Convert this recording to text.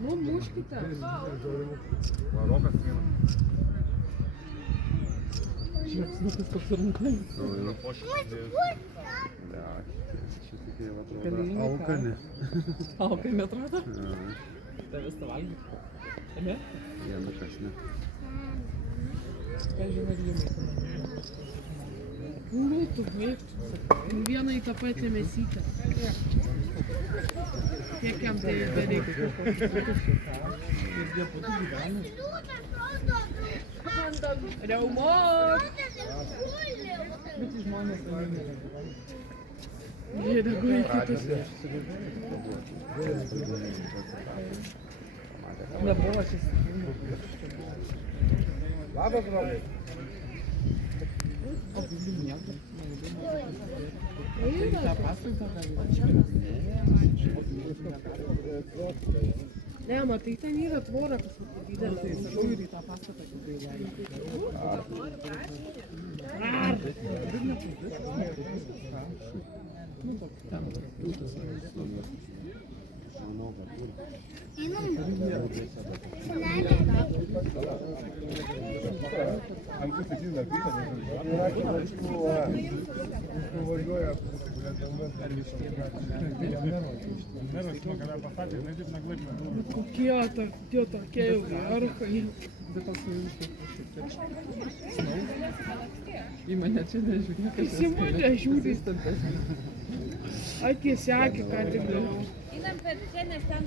Nu, muškite. Varokas vienas. Žiūrėk, snukas koks arnukai. Šitie atrodo Kalėjime alkani. Alkani atrodo? Tai visą valgyti. Ne? Viena kas ne. Ką žinai, Būtų, baigtų. Vieną į tą patį mėsytę. Kiek jam tai bereikia? Reumos! Bet žmonės tai nereaguoja. Jie reaguoja į kitus. Nebuvo šis. Labas, broliai. O vis nieko. Tai tą pastatą gali Ne, matai, ten yra tvora kažkokia didelė. Tai sakau ir į tą pastatą kaip gali. Nu, toks ten. Manau, kad turi. Anksčiau sakys dar kitą, bet važiuoja. Meras vakare pasakė, ne taip naglai pradėjo. Kokie tie tokie jau gerukai. Bet toks jau į mane čia nežiūrėk. Visi mane žiūri. Akis sekė, ką tik. Einam per čia, nes ten